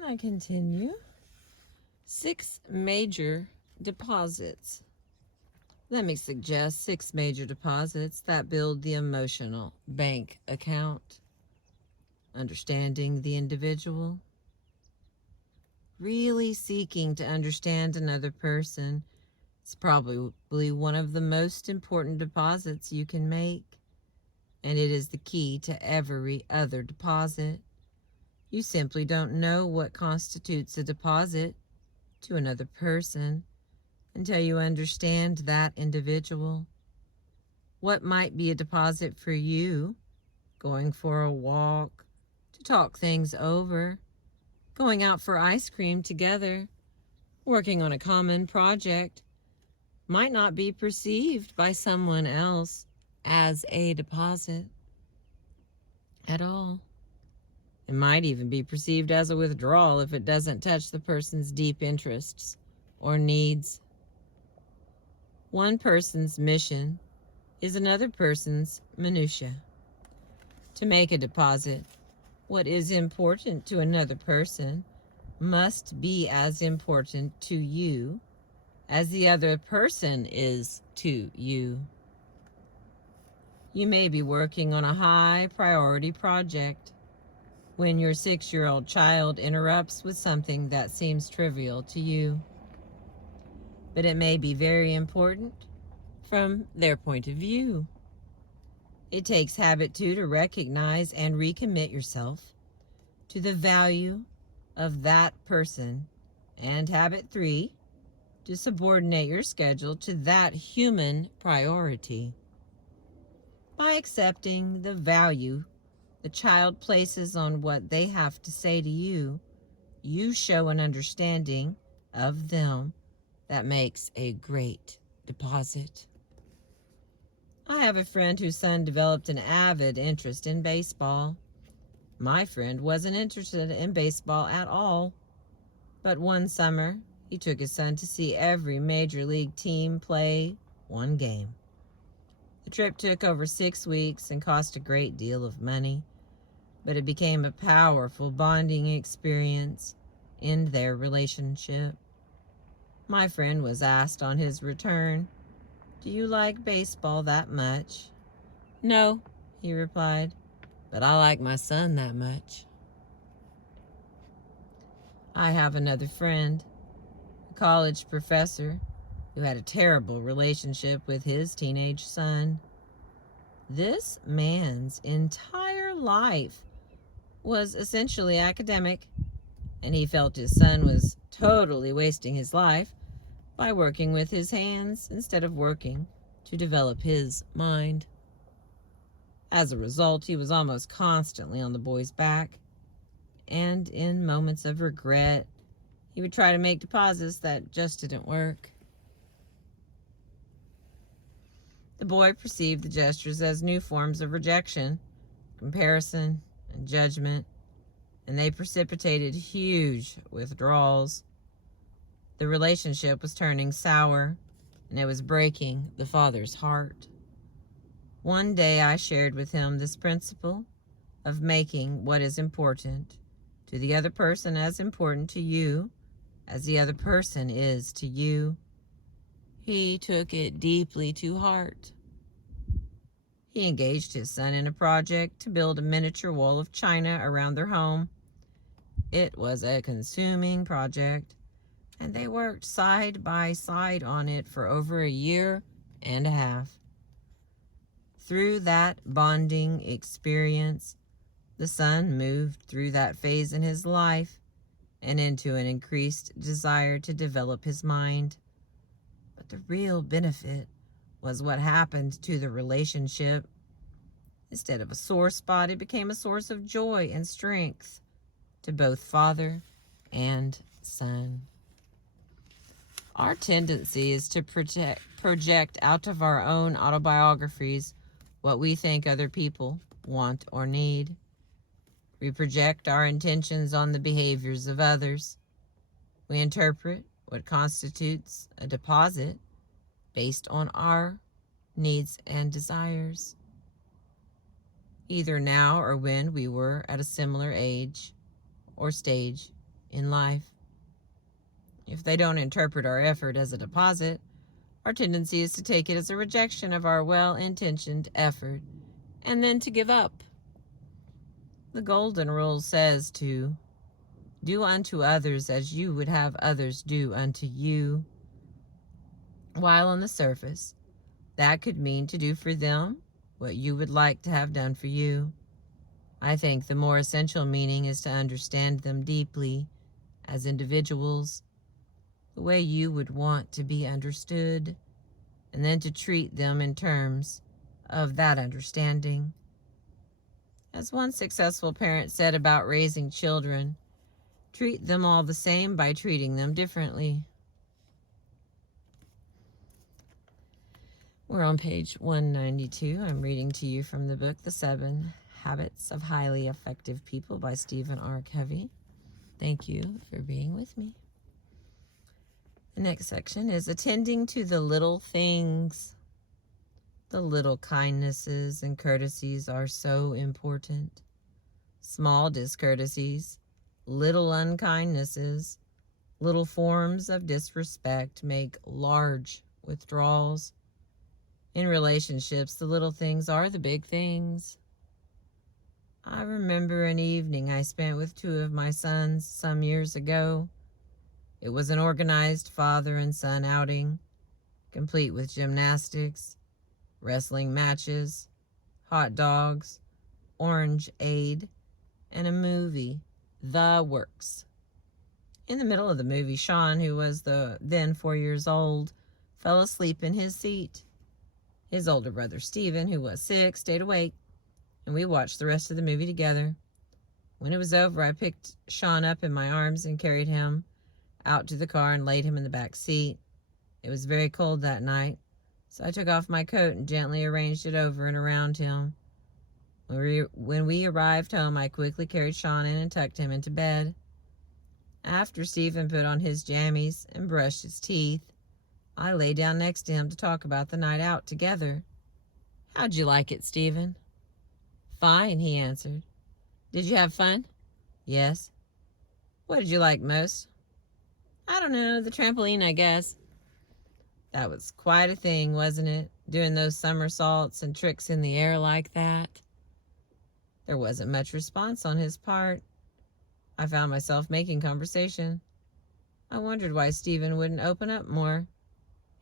Can I continue? 6 major deposits. Let me suggest 6 major deposits that build the emotional bank account. Understanding the individual. Really seeking to understand another person is probably one of the most important deposits you can make, and it is the key to every other deposit. You simply don't know what constitutes a deposit to another person until you understand that individual. What might be a deposit for you? Going for a walk, to talk things over, going out for ice cream together, working on a common project, might not be perceived by someone else as a deposit at all. It might even be perceived as a withdrawal if it doesn't touch the person's deep interests or needs. One person's mission is another person's minutia. To make a deposit, what is important to another person must be as important to you as the other person is to you. You may be working on a high priority project when your 6-year-old child interrupts with something that seems trivial to you, but it may be very important from their point of view. It takes habit 2 to recognize and recommit yourself to the value of that person, and habit 3 to subordinate your schedule to that human priority. By accepting the value the child places on what they have to say to you, you show an understanding of them that makes a great deposit. I have a friend whose son developed an avid interest in baseball. My friend wasn't interested in baseball at all, but one summer he took his son to see every major league team play one game. The trip took over 6 weeks and cost a great deal of money, but it became a powerful bonding experience in their relationship. My friend was asked on his return, "Do you like baseball that much?" "No," he replied, "but I like my son that much." I have another friend, a college professor, who had a terrible relationship with his teenage son. This man's entire life was essentially academic, and he felt his son was totally wasting his life by working with his hands instead of working to develop his mind. As a result, he was almost constantly on the boy's back, and in moments of regret, he would try to make deposits that just didn't work. The boy perceived the gestures as new forms of rejection, comparison, and judgment, and they precipitated huge withdrawals. The relationship was turning sour, and it was breaking the father's heart. One day I shared with him this principle of making what is important to the other person as important to you as the other person is to you. He took it deeply to heart. He engaged his son in a project to build a miniature wall of china around their home. It was a consuming project, and they worked side by side on it for over a year and a half. Through that bonding experience, the son moved through that phase in his life and into an increased desire to develop his mind. But the real benefit was what happened to the relationship. Instead of a sore spot, it became a source of joy and strength to both father and son. Our tendency is to project out of our own autobiographies what we think other people want or need. We project our intentions on the behaviors of others. We interpret what constitutes a deposit based on our needs and desires, either now or when we were at a similar age or stage in life. If they don't interpret our effort as a deposit, our tendency is to take it as a rejection of our well-intentioned effort and then to give up. The golden rule says to do unto others as you would have others do unto you. While on the surface, that could mean to do for them what you would like to have done for you. I think the more essential meaning is to understand them deeply as individuals, the way you would want to be understood, and then to treat them in terms of that understanding. As one successful parent said about raising children, treat them all the same by treating them differently. We're on page 192. I'm reading to you from the book, The 7 Habits of Highly Effective People by Stephen R. Covey. Thank you for being with me. The next section is attending to the little things. The little kindnesses and courtesies are so important. Small discourtesies, little unkindnesses, little forms of disrespect make large withdrawals. In relationships, the little things are the big things. I remember an evening I spent with two of my sons some years ago. It was an organized father and son outing, complete with gymnastics, wrestling matches, hot dogs, orangeade, and a movie, the works. In the middle of the movie, Sean, who was then 4 years old, fell asleep in his seat. His older brother, Stephen, who was 6, stayed awake, and we watched the rest of the movie together. When it was over, I picked Sean up in my arms and carried him out to the car and laid him in the back seat. It was very cold that night, so I took off my coat and gently arranged it over and around him. When we arrived home, I quickly carried Sean in and tucked him into bed. After Stephen put on his jammies and brushed his teeth, I lay down next to him to talk about the night out together. "How'd you like it, Stephen?" "Fine," he answered. "Did you have fun?" "Yes." "What did you like most?" "I don't know, the trampoline, I guess." That was quite a thing, wasn't it? Doing those somersaults and tricks in the air like that. There wasn't much response on his part. I found myself making conversation. I wondered why Stephen wouldn't open up more.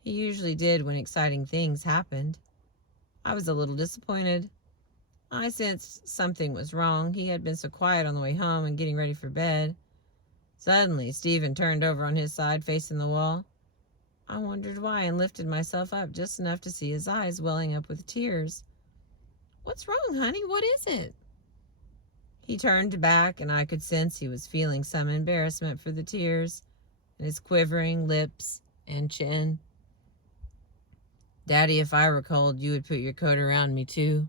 He usually did when exciting things happened. I was a little disappointed. I sensed something was wrong. He had been so quiet on the way home and getting ready for bed. Suddenly, Stephen turned over on his side, facing the wall. I wondered why and lifted myself up just enough to see his eyes welling up with tears. "What's wrong, honey? What is it?" He turned back, and I could sense he was feeling some embarrassment for the tears in his quivering lips and chin. "Daddy, if I were cold, you would put your coat around me too."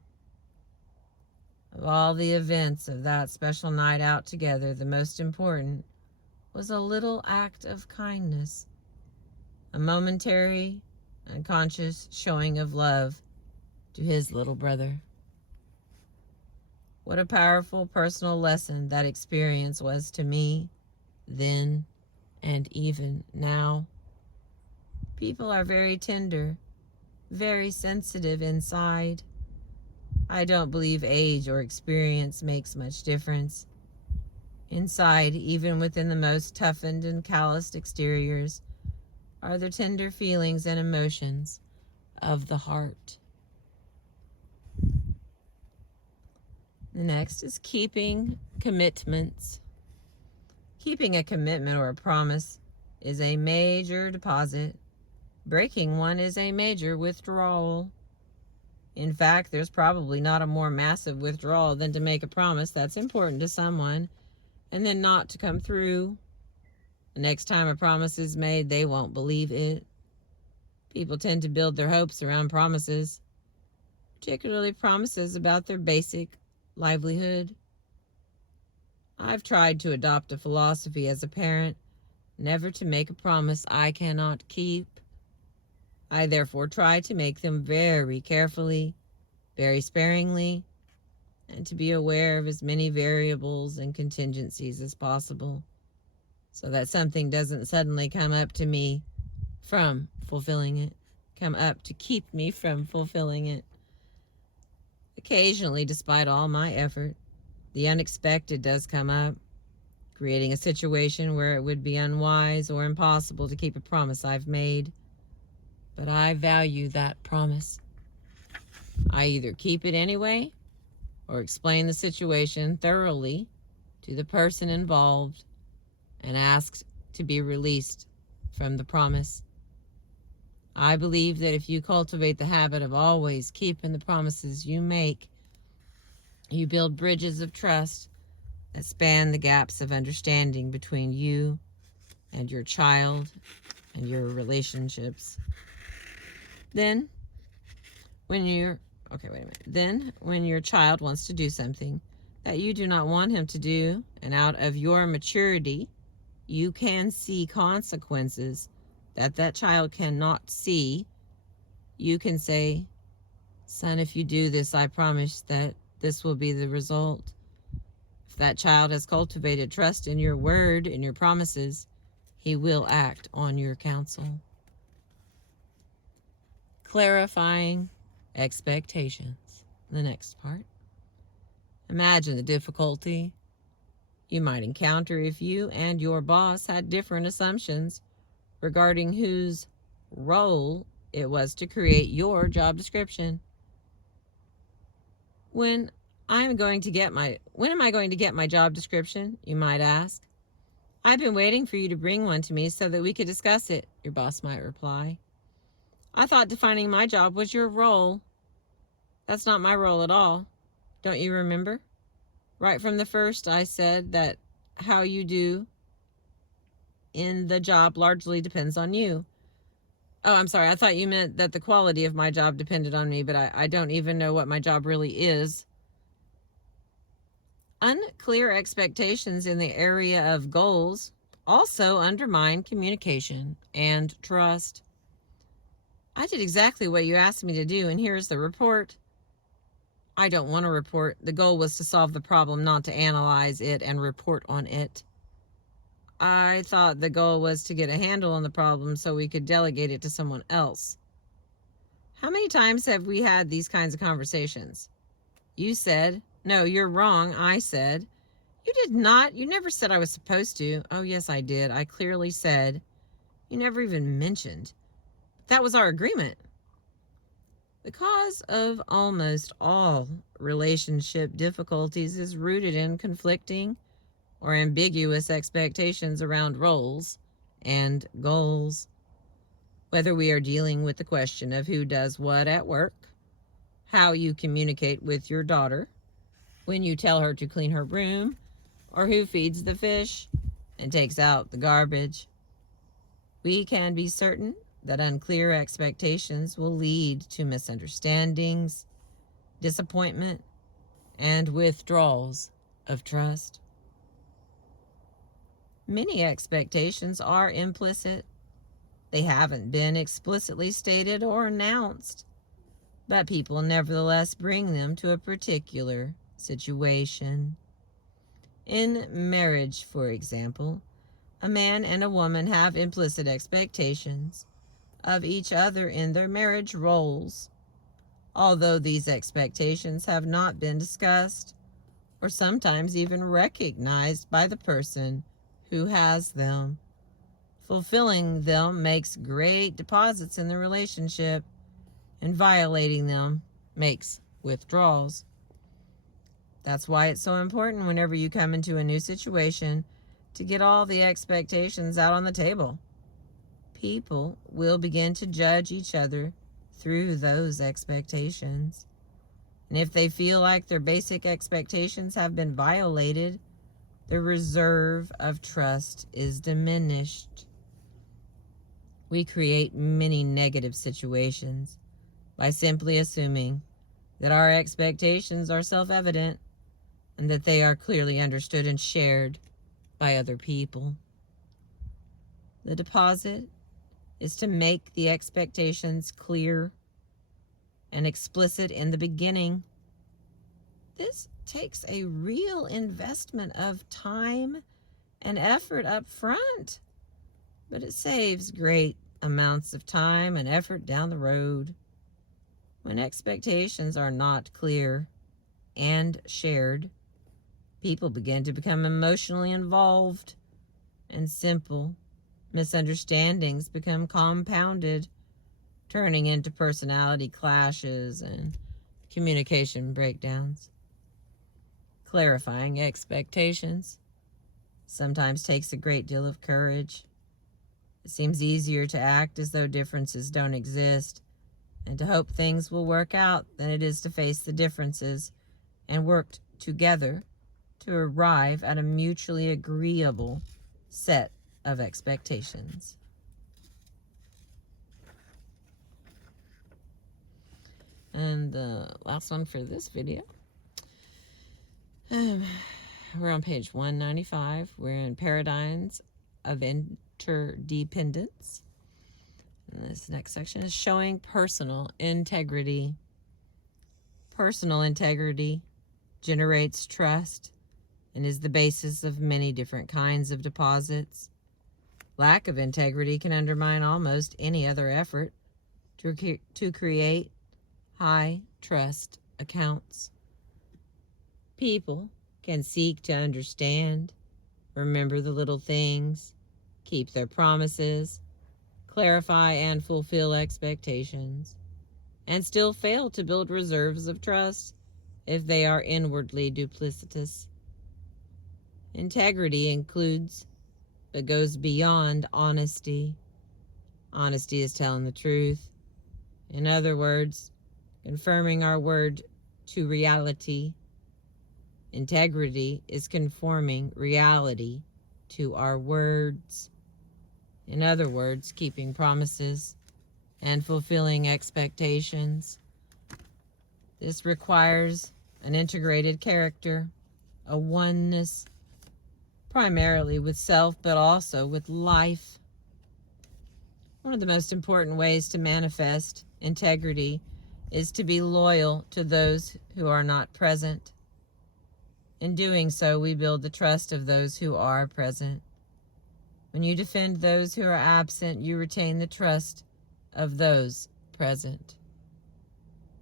Of all the events of that special night out together, the most important was a little act of kindness, a momentary, unconscious showing of love to his little brother. What a powerful personal lesson that experience was to me then and even now. People are very tender, very sensitive inside. I don't believe age or experience makes much difference. Inside, even within the most toughened and calloused exteriors, are the tender feelings and emotions of the heart. The next is keeping commitments. Keeping a commitment or a promise is a major deposit. Breaking one is a major withdrawal. In fact, there's probably not a more massive withdrawal than to make a promise that's important to someone and then not to come through. The next time a promise is made, they won't believe it. People tend to build their hopes around promises, particularly promises about their basic livelihood. I've tried to adopt a philosophy as a parent, never to make a promise I cannot keep. I therefore try to make them very carefully, very sparingly, and to be aware of as many variables and contingencies as possible. so that something doesn't suddenly come up to me from fulfilling it, come up to keep me from fulfilling it. Occasionally, despite all my effort, the unexpected does come up, creating a situation where it would be unwise or impossible to keep a promise I've made. But I value that promise. I either keep it anyway or explain the situation thoroughly to the person involved and ask to be released from the promise. I believe that if you cultivate the habit of always keeping the promises you make, you build bridges of trust that span the gaps of understanding between you and your child and your relationships. Then, when your child wants to do something that you do not want him to do, and out of your maturity, you can see consequences that child cannot see, you can say, "Son, if you do this, I promise that this will be the result." If that child has cultivated trust in your word and your promises, he will act on your counsel. Clarifying expectations. The next part. Imagine the difficulty you might encounter if you and your boss had different assumptions regarding whose role it was to create your job description. When am I going to get my job description, you might ask. I've been waiting for you to bring one to me so that we could discuss it, your boss might reply. I thought defining my job was your role. That's not my role at all. Don't you remember? Right from the first, I said that how you do in the job largely depends on you. Oh, I'm sorry. I thought you meant that the quality of my job depended on me, but I don't even know what my job really is. Unclear expectations in the area of goals also undermine communication and trust. I did exactly what you asked me to do, and here's the report. I don't want to report. The goal was to solve the problem, not to analyze it and report on it. I thought the goal was to get a handle on the problem so we could delegate it to someone else. How many times have we had these kinds of conversations? You said, "No, you're wrong," I said. You did not. You never said I was supposed to. Oh, yes, I did. I clearly said. You never even mentioned. That was our agreement. The cause of almost all relationship difficulties is rooted in conflicting or ambiguous expectations around roles and goals. Whether we are dealing with the question of who does what at work, how you communicate with your daughter when you tell her to clean her room, or who feeds the fish and takes out the garbage, we can be certain that unclear expectations will lead to misunderstandings, disappointment, and withdrawals of trust. Many expectations are implicit. They haven't been explicitly stated or announced, but people nevertheless bring them to a particular situation. In marriage, for example, a man and a woman have implicit expectations of each other in their marriage roles, although these expectations have not been discussed or sometimes even recognized by the person who has them. Fulfilling them makes great deposits in the relationship, and violating them makes withdrawals. That's why it's so important whenever you come into a new situation to get all the expectations out on the table. People will begin to judge each other through those expectations. And if they feel like their basic expectations have been violated, the reserve of trust is diminished. We create many negative situations by simply assuming that our expectations are self-evident and that they are clearly understood and shared by other people. The deposit is to make the expectations clear and explicit in the beginning. This takes a real investment of time and effort up front, but it saves great amounts of time and effort down the road. When expectations are not clear and shared, people begin to become emotionally involved, and simple misunderstandings become compounded, turning into personality clashes and communication breakdowns. Clarifying expectations sometimes takes a great deal of courage. It seems easier to act as though differences don't exist and to hope things will work out than it is to face the differences and work together to arrive at a mutually agreeable set of expectations. And the last one for this video. We're on page 195. We're in Paradigms of Interdependence. And this next section is showing personal integrity. Personal integrity generates trust and is the basis of many different kinds of deposits. Lack of integrity can undermine almost any other effort to create high trust accounts. People can seek to understand, remember the little things, keep their promises, clarify and fulfill expectations, and still fail to build reserves of trust if they are inwardly duplicitous. Integrity includes, but goes beyond honesty. Honesty is telling the truth. In other words, confirming our word to reality. Integrity is conforming reality to our words. In other words, keeping promises and fulfilling expectations. This requires an integrated character, a oneness, primarily with self, but also with life. One of the most important ways to manifest integrity is to be loyal to those who are not present. In doing so, we build the trust of those who are present. When you defend those who are absent, you retain the trust of those present.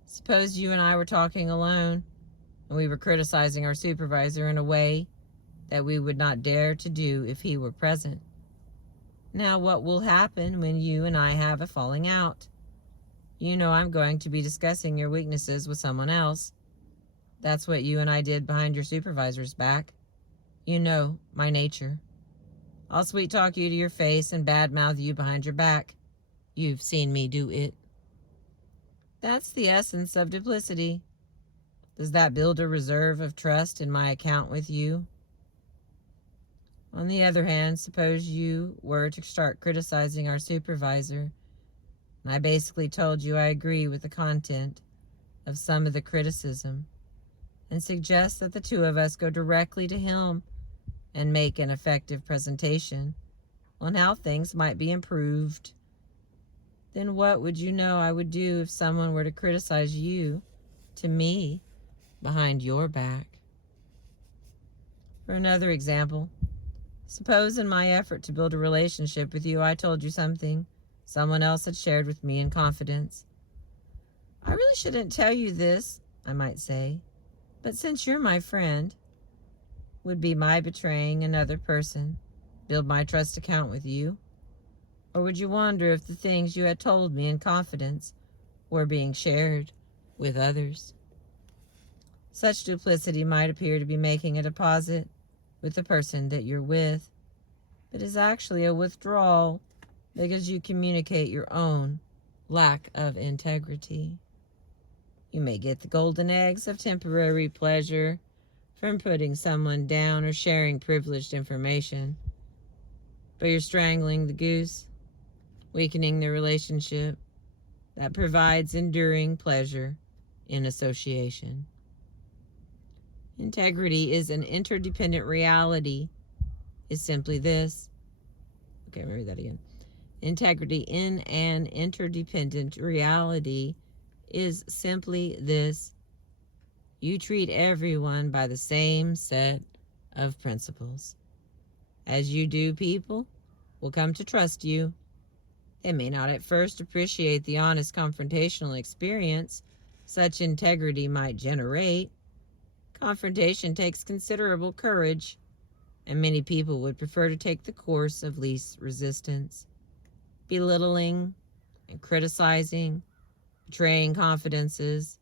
Suppose you and I were talking alone, and we were criticizing our supervisor in a way that we would not dare to do if he were present. Now, what will happen when you and I have a falling out? You know I'm going to be discussing your weaknesses with someone else. That's what you and I did behind your supervisor's back. You know my nature. I'll sweet talk you to your face and badmouth you behind your back. You've seen me do it. That's the essence of duplicity. Does that build a reserve of trust in my account with you? On the other hand, suppose you were to start criticizing our supervisor, and I basically told you I agree with the content of some of the criticism, and suggest that the two of us go directly to him and make an effective presentation on how things might be improved. Then what would you know I would do if someone were to criticize you to me behind your back? For another example, suppose in my effort to build a relationship with you, I told you something someone else had shared with me in confidence. I really shouldn't tell you this, I might say, but since you're my friend, would be my betraying another person build my trust account with you? Or would you wonder if the things you had told me in confidence were being shared with others? Such duplicity might appear to be making a deposit with the person that you're with, but is actually a withdrawal because you communicate your own lack of integrity. You may get the golden eggs of temporary pleasure from putting someone down or sharing privileged information, but you're strangling the goose, weakening the relationship that provides enduring pleasure in association. Integrity is an interdependent reality, is simply this. Okay, let me read that again. Integrity in an interdependent reality is simply this. You treat everyone by the same set of principles. As you do, people will come to trust you. They may not at first appreciate the honest confrontational experience such integrity might generate. Confrontation takes considerable courage, and many people would prefer to take the course of least resistance. Belittling and criticizing, betraying confidences,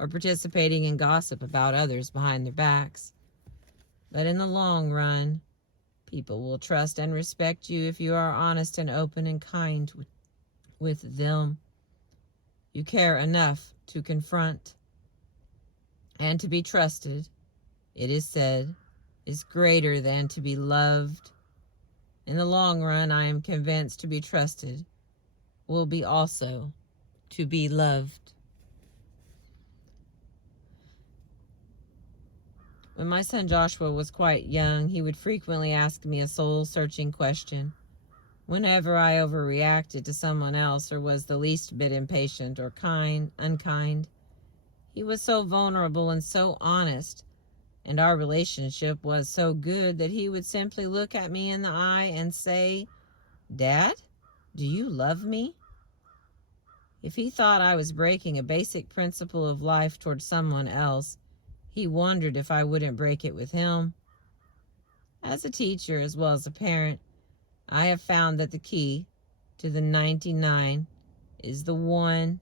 or participating in gossip about others behind their backs. But in the long run, people will trust and respect you if you are honest and open and kind with them. You care enough to confront, and to be trusted, it is said, is greater than to be loved. In the long run, I am convinced to be trusted will be also to be loved. When my son Joshua was quite young, he would frequently ask me a soul-searching question. Whenever I overreacted to someone else or was the least bit impatient or unkind, he was so vulnerable and so honest, and our relationship was so good that he would simply look at me in the eye and say, "Dad, do you love me?" If he thought I was breaking a basic principle of life toward someone else, he wondered if I wouldn't break it with him. As a teacher as well as a parent, I have found that the key to the 99 is the one,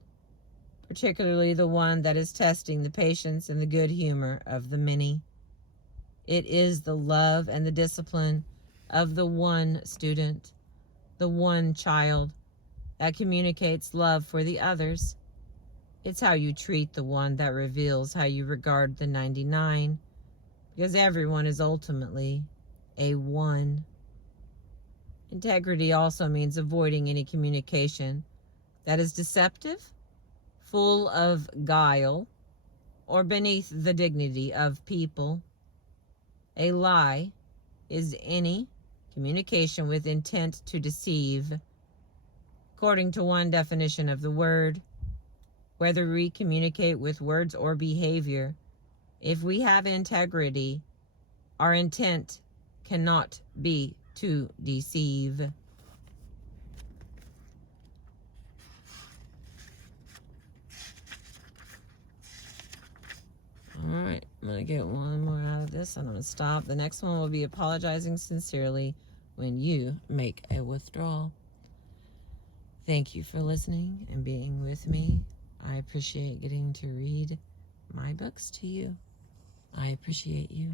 particularly the one that is testing the patience and the good humor of the many. It is the love and the discipline of the one student, the one child, that communicates love for the others. It's how you treat the one that reveals how you regard the 99, because everyone is ultimately a one. Integrity also means avoiding any communication that is deceptive, full of guile, or beneath the dignity of people. A lie is any communication with intent to deceive. According to one definition of the word, whether we communicate with words or behavior, if we have integrity, our intent cannot be to deceive. Alright, I'm going to get one more out of this and I'm going to stop. The next one will be apologizing sincerely when you make a withdrawal. Thank you for listening and being with me. I appreciate getting to read my books to you. I appreciate you.